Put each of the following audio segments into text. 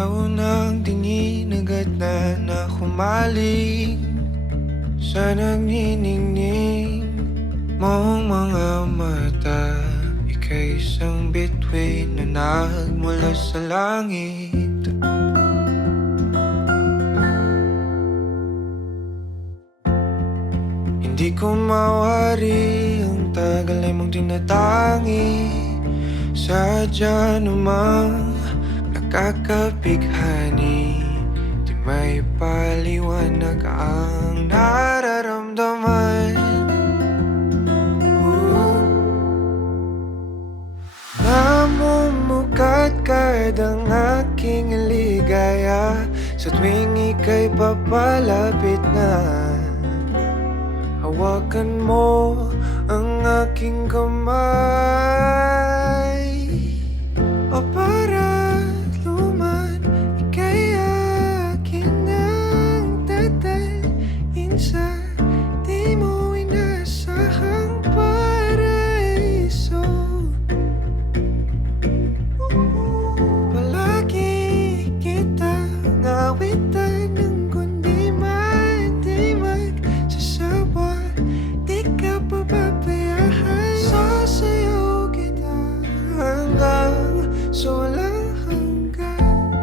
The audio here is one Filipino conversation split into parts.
Taon-taon tingin agad na humaling sa nagniningning mong mga mata. Ika'y isang bituin na nagmula sa langit. Hindi ko mawari ang tagal ay mong tinatangi. Sadya namang nakakapighani, di may paliwanag ang nararamdaman. Namumukat kadang aking ligaya sa tuwing ika'y papalapit na. Hawakan mo ang aking kamay, o para luman, ika'y akin ang dadalhin sa di mo inasahang paraiso. Palagi kitang awitan ng kundi di magsasawa. Di ka pababayaan, sasayaw kita hanggang sa walang hanggan.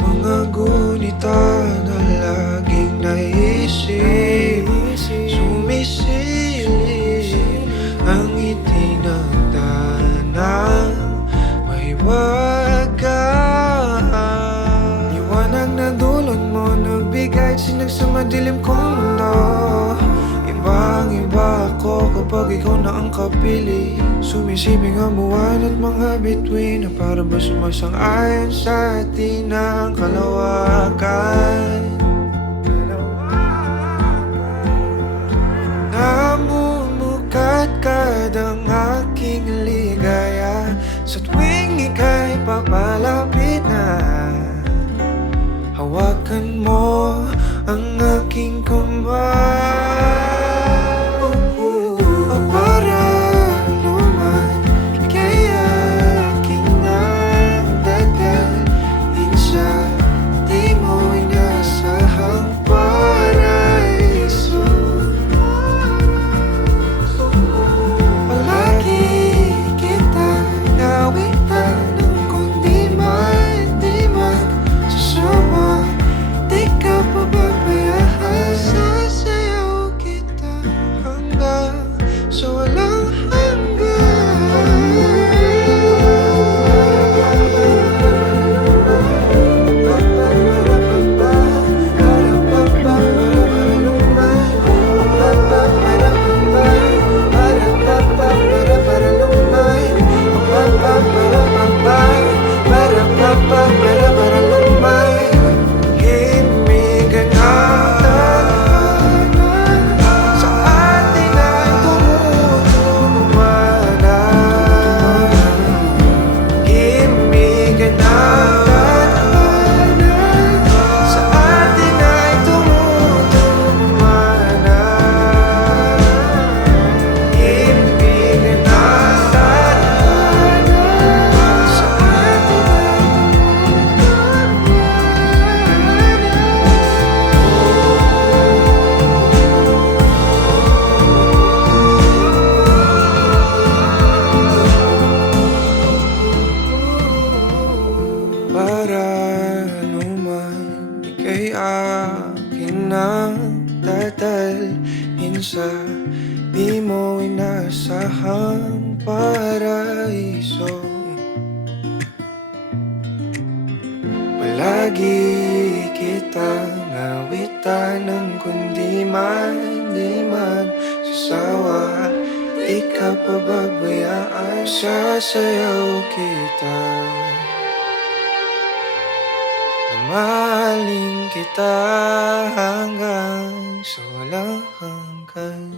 Mga gunita na laging naisip, sumisilip ang ngiti ng tanang may wagas. Liwanag na dulot mo, nagbigay sinag sa madilim kong mundo. Ibang-iba ako kapag ikaw na ang kapili. Sumisibing ang buwan at mga bituin na para ba sumasang-ayon sa atin ang kalawakan. Namumukat kadang aking ligaya sa tuwing ika'y papalapit na. Hawakan mo ang aking kamay, o para luman, ika'y aking nang dadalhin sa di mo inasahang paraiso. Palagi kitang awitan ng kundi di magsasawa. Di ka pababayaan, sasayaw kita hanggang sa walang para luman, ika'y akin ang dadalhin sa di mo inasahang paraiso. Palagi kitang awitan ng kundi di magsasawa. Di ka pababayaan, sasayaw kita. Mahalin kita hanggang sa walang hanggan.